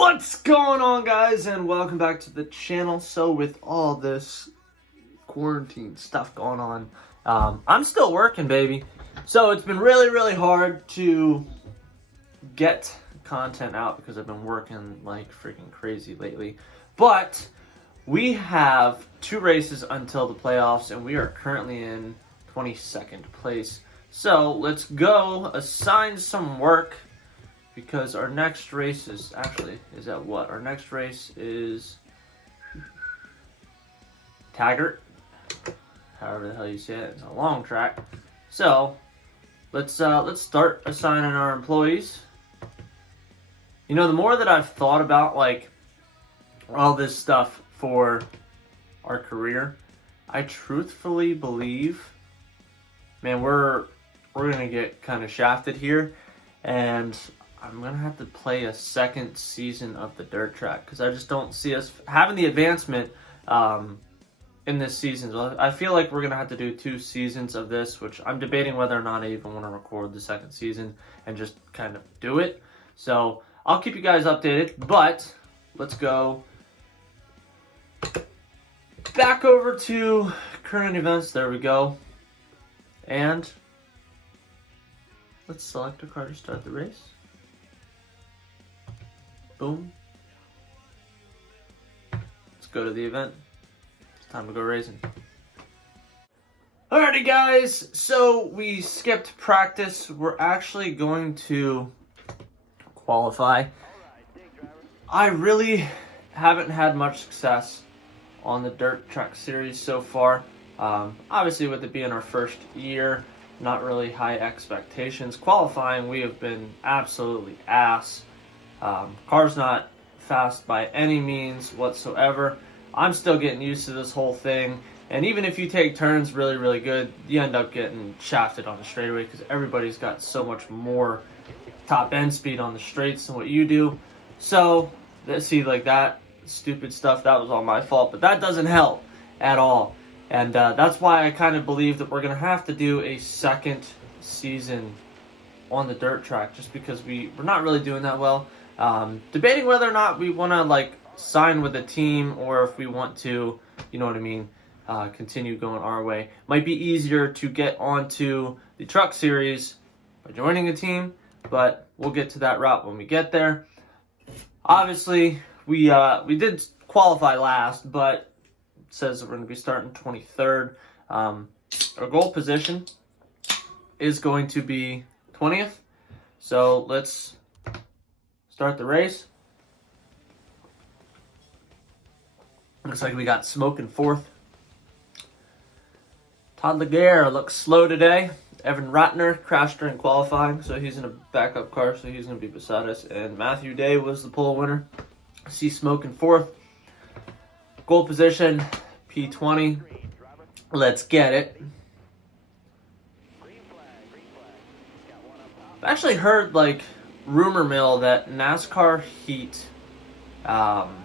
What's going on, guys, and welcome back to the channel. So with all this quarantine stuff going on, I'm still working, baby. So it's been really hard to get content out because I've been working like freaking crazy lately. But we have 2 races until the playoffs, and we are currently in 22nd place. So let's go assign some work, because our next race is at what? Our next race is Taggart, however the hell you say it. It's a long track. So let's start assigning our employees. You know, the more that I've thought about like all this stuff for our career, I truthfully believe, man, we're gonna get kind of shafted here, and I'm going to have to play a second season of the dirt track because I just don't see us having the advancement in this season. So I feel like we're going to have to do 2 seasons of this, which I'm debating whether or not I even want to record the second season and just kind of do it. So I'll keep you guys updated, but let's go back over to current events. There we go. And let's select a car to start the race. Boom. Let's go to the event. It's time to go racing. Alrighty, guys. So we skipped practice. We're actually going to qualify. I really haven't had much success on the dirt track series so far. Obviously, with it being our first year, not really high expectations. Qualifying, we have been absolutely ass. Car's not fast by any means whatsoever. I'm still getting used to this whole thing, and even if you take turns really good, you end up getting shafted on the straightaway because everybody's got so much more top end speed on the straights than what you do. So see, like that stupid stuff, that was all my fault, but that doesn't help at all. And that's why I kind of believe that we're going to have to do a second season on the dirt track, just because we're not really doing that well. Debating whether or not we want to like sign with a team, or if we want to, you know what I mean, continue going our way. Might be easier to get onto the truck series by joining a team, but we'll get to that route when we get there. Obviously, we did qualify last, but it says that we're going to be starting 23rd. Our goal position is going to be 20th. So let's start the race. Looks like we got Smoke in 4th. Todd Laguerre looks slow today. Evan Ratner crashed during qualifying, so he's in a backup car, so he's going to be beside us. And Matthew Day was the pole winner. See Smoke in 4th. Goal position, P20. Let's get it. I've actually heard, like, rumor mill that NASCAR Heat 5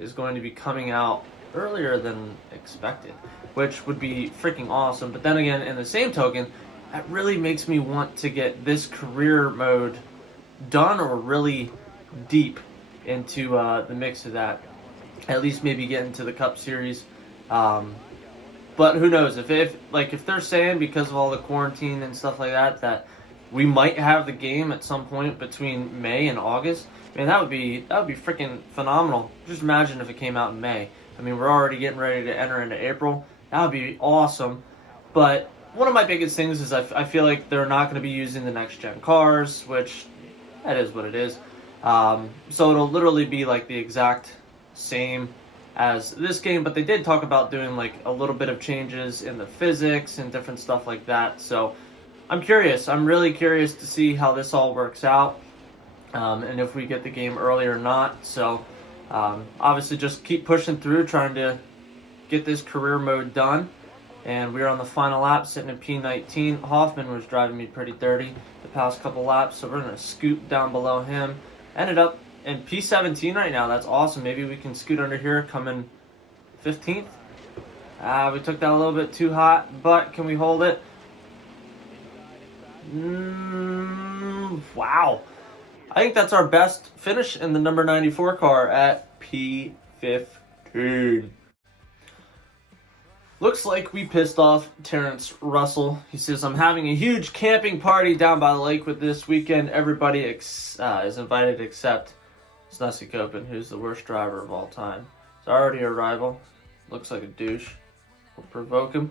is going to be coming out earlier than expected, which would be freaking awesome. But then again, in the same token, that really makes me want to get this career mode done, or really deep into the mix of that. At least maybe get into the Cup Series. But who knows, if they're saying because of all the quarantine and stuff like that we might have the game at some point between May and August, man, that would be freaking phenomenal. Just imagine if it came out in May. I mean, we're already getting ready to enter into April. That would be awesome. But one of my biggest things is I feel like they're not going to be using the next gen cars, which that is what it is. So it'll literally be like the exact same as this game, but they did talk about doing like a little bit of changes in the physics and different stuff like that. So I'm curious. I'm really curious to see how this all works out, and if we get the game early or not. So obviously just keep pushing through, trying to get this career mode done. And we're on the final lap, sitting in P19. Hoffman was driving me pretty dirty the past couple laps, so we're going to scoot down below him. Ended up in P17 right now. That's awesome. Maybe we can scoot under here, come in 15th. We took that a little bit too hot, but can we hold it? Wow. I think that's our best finish in the number 94 car at P15. Looks like we pissed off Terrence Russell. He says, I'm having a huge camping party down by the lake with this weekend. Everybody is invited except Snussy Copen, who's the worst driver of all time. It's already a rival. Looks like a douche. We'll provoke him.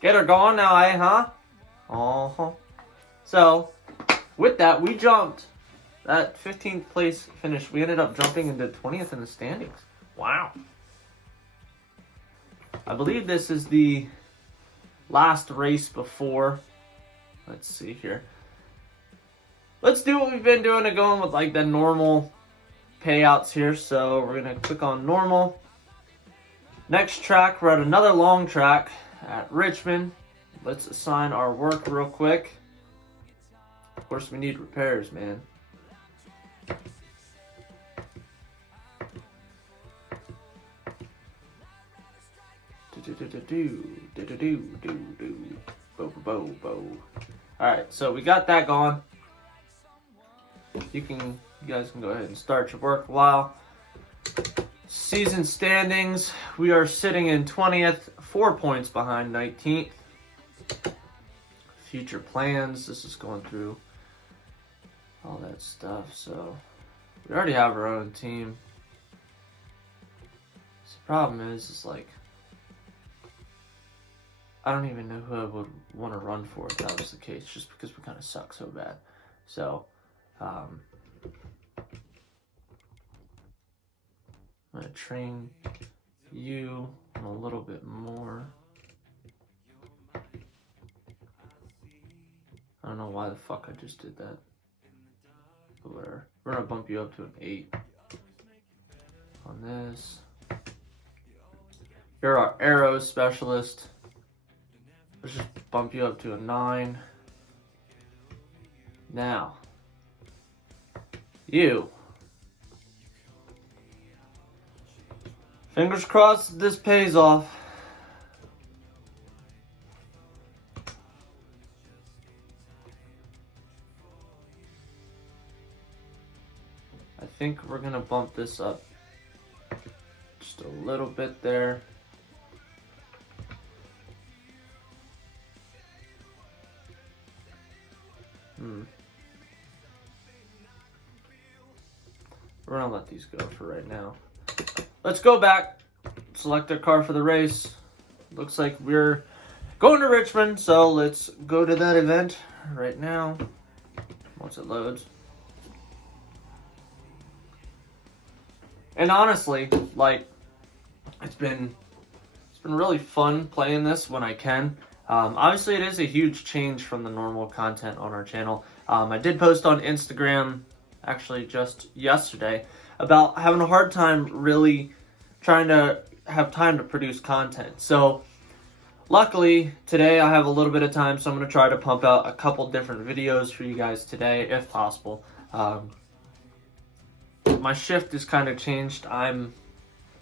Get her going now, eh, huh? Uh-huh. So, with that, we jumped. That 15th place finish, we ended up jumping into 20th in the standings. Wow. I believe this is the last race before. Let's see here. Let's do what we've been doing and going with like the normal payouts here. So we're going to click on normal. Next track, we're at another long track at Richmond. Let's assign our work real quick. Of course, we need repairs, man. Alright, so we got that going. You guys can go ahead and start your work while. Season standings, we are sitting in 20th, 4 points behind 19th. Future plans, this is going through all that stuff, so we already have our own team. So the problem is like, I don't even know who I would want to run for if that was the case, just because we kind of suck so bad. So, I'm going to train you a little bit more. I don't know why the fuck I just did that. But whatever. We're going to bump you up to an 8 on this. You're our arrow specialist. Let's just bump you up to a 9. Now, you. Fingers crossed this pays off. I think we're gonna bump this up just a little bit there. We're gonna let these go for right now. Let's go back, select our car for the race. Looks like we're going to Richmond, so let's go to that event right now once it loads. And honestly, like, it's been really fun playing this when I can. Obviously, it is a huge change from the normal content on our channel. I did post on Instagram, actually just yesterday, about having a hard time really trying to have time to produce content. So, luckily, today I have a little bit of time, so I'm going to try to pump out a couple different videos for you guys today, if possible. My shift is kind of changed. I'm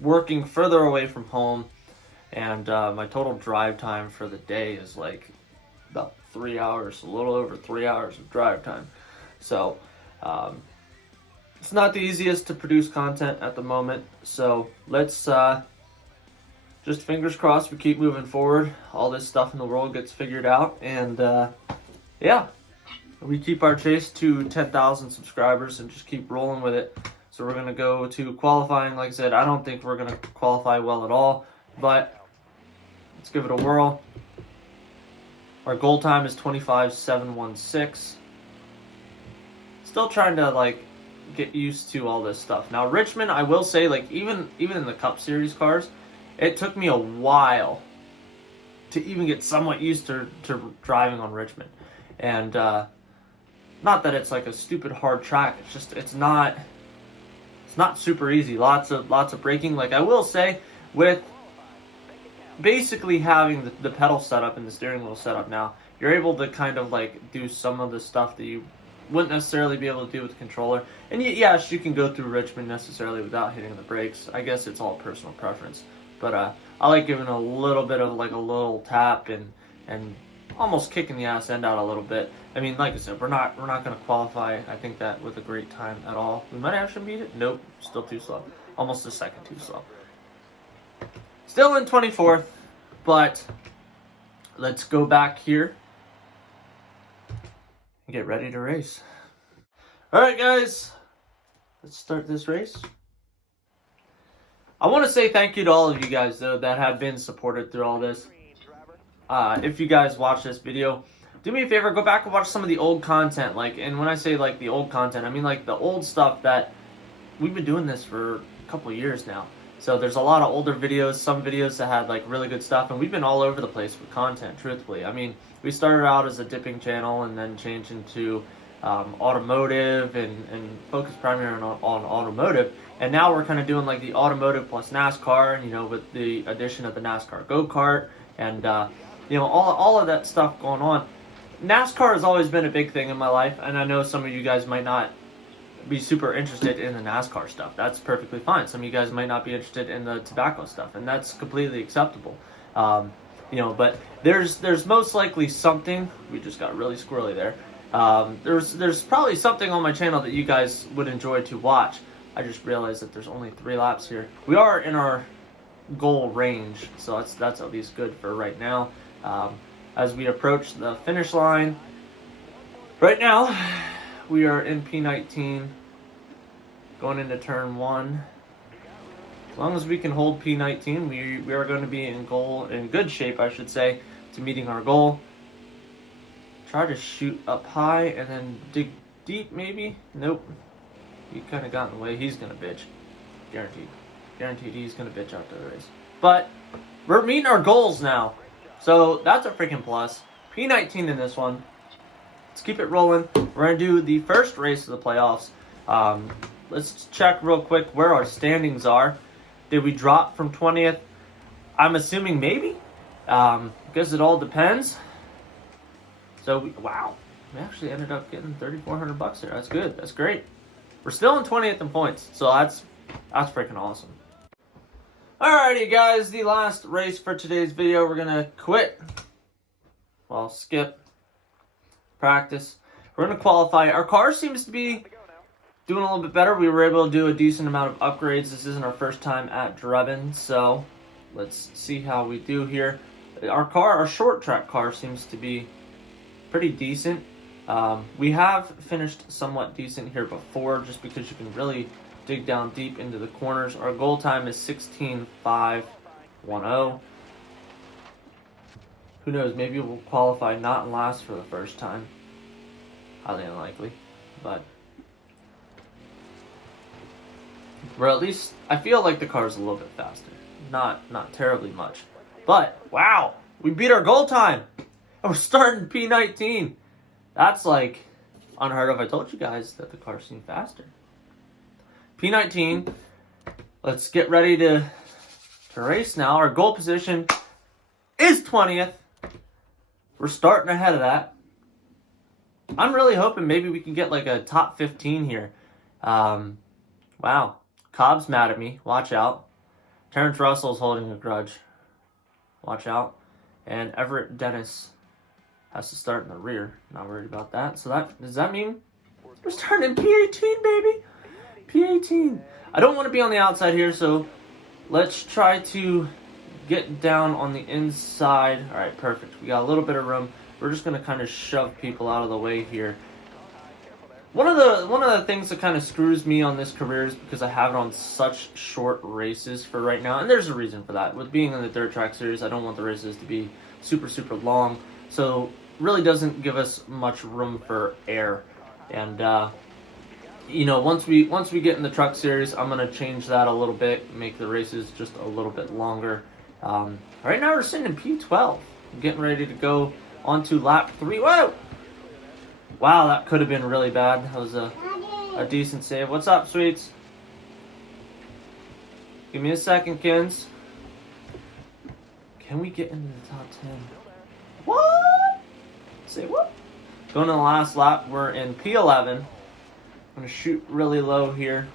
working further away from home, and my total drive time for the day is like about 3 hours, a little over 3 hours of drive time. So it's not the easiest to produce content at the moment. So let's just fingers crossed we keep moving forward. All this stuff in the world gets figured out, and yeah, we keep our chase to 10,000 subscribers and just keep rolling with it. So we're going to go to qualifying. Like I said, I don't think we're going to qualify well at all, but let's give it a whirl. Our goal time is 25.716. Still trying to like get used to all this stuff. Now Richmond, I will say, like even in the Cup Series cars, it took me a while to even get somewhat used to driving on Richmond. And not that it's like a stupid hard track. It's just it's not super easy. Lots of braking. Like I will say, with basically having the pedal setup and the steering wheel setup now, you're able to kind of like do some of the stuff that you wouldn't necessarily be able to do with the controller. And yes, you can go through Richmond necessarily without hitting the brakes. I guess it's all personal preference. But I like giving a little bit of like a little tap and almost kicking the ass end out a little bit. I mean, like I said, we're not going to qualify, I think, that with a great time at all. We might actually beat it. Nope, still too slow. Almost a second too slow. Still in 24th, but let's go back here and get ready to race. All right, guys, let's start this race. I want to say thank you to all of you guys, though, that have been supported through all this. If you guys watch this video, do me a favor, go back and watch some of the old content. And when I say like the old content, I mean like the old stuff that we've been doing this for a couple of years now. So there's a lot of older videos, some videos that had like really good stuff, and we've been all over the place with content, truthfully. I mean, we started out as a dipping channel and then changed into automotive and focused primarily on automotive. And now we're kind of doing like the automotive plus NASCAR, and, you know, with the addition of the NASCAR go-kart and, you know, all of that stuff going on. NASCAR has always been a big thing in my life, and I know some of you guys might not be super interested in the NASCAR stuff. That's perfectly fine. Some of you guys might not be interested in the tobacco stuff, and that's completely acceptable. You know, but there's most likely something. We just got really squirrely there. There's probably something on my channel that you guys would enjoy to watch. I just realized that there's only 3 laps here. We are in our goal range, so that's at least good for right now. As we approach the finish line, right now we are in P19, going into turn 1. As long as we can hold P19, we are going to be in good shape, I should say, to meeting our goal. Try to shoot up high and then dig deep, maybe. Nope. He kind of got in the way. He's going to bitch. Guaranteed. Guaranteed he's going to bitch out the race. But we're meeting our goals now. So that's a freaking plus. P19 in this one. Let's keep it rolling. We're going to do the first race of the playoffs. Let's check real quick where our standings are. Did we drop from 20th? I'm assuming maybe. Because it all depends. So, wow. We actually ended up getting $3,400 there. That's good. That's great. We're still in 20th in points. So that's freaking awesome. Alrighty, guys. The last race for today's video. We're going to quit. Well, skip. Practice. We're going to qualify. Our car seems to be doing a little bit better. We were able to do a decent amount of upgrades. This isn't our first time at Drebin. So, let's see how we do here. Our short track car seems to be pretty decent. We have finished somewhat decent here before, just because you can really dig down deep into the corners. Our goal time is 16.510. Who knows, maybe we'll qualify not and last for the first time. Highly unlikely, but we're at least, I feel like the car's a little bit faster. Not terribly much. But, wow, we beat our goal time. And we're starting P19. That's like unheard of. I told you guys that the car seemed faster. P19. Let's get ready to race now. Our goal position is 20th. We're starting ahead of that. I'm really hoping maybe we can get like a top 15 here. Wow. Cobb's mad at me. Watch out. Terrence Russell's holding a grudge. Watch out. And Everett Dennis has to start in the rear. Not worried about that. So does that mean we're starting in P18, baby? P18. I don't want to be on the outside here, so let's try to get down on the inside. All right, perfect. We got a little bit of room. We're just going to kind of shove people out of the way here. One of the things that kind of screws me on this career is because I have it on such short races for right now, and there's a reason for that. With being in the dirt track series, I don't want the races to be super long, so really doesn't give us much room for air. And you know, once we get in the truck series, I'm gonna change that a little bit, make the races just a little bit longer. Right now we're sitting in P12, getting ready to go onto lap 3. Whoa! Wow, that could have been really bad. That was a decent save. What's up, sweets? Give me a second, Kins. Can we get into the top 10? What? Say what? Going to the last lap. We're in P11. I'm going to shoot really low here.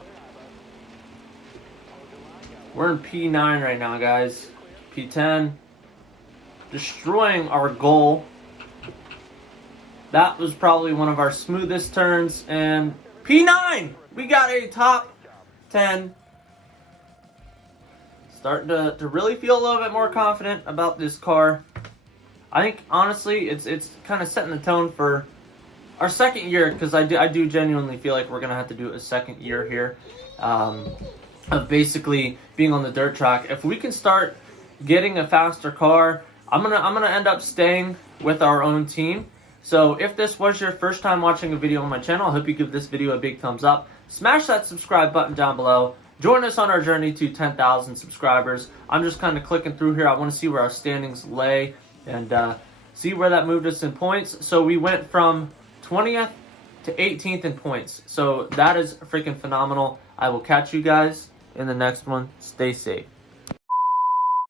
We're in P9 right now, guys. P10. Destroying our goal. That was probably one of our smoothest turns. And P9, we got a top 10. Starting to really feel a little bit more confident about this car. I think, honestly, it's kind of setting the tone for our second year, because I do genuinely feel like we're going to have to do a second year here of basically being on the dirt track. If we can start getting a faster car, I'm gonna end up staying with our own team. So if this was your first time watching a video on my channel, I hope you give this video a big thumbs up. Smash that subscribe button down below. Join us on our journey to 10,000 subscribers. I'm just kind of clicking through here. I want to see where our standings lay and see where that moved us in points. So we went from 20th to 18th in points. So that is freaking phenomenal. I will catch you guys in the next one. Stay safe.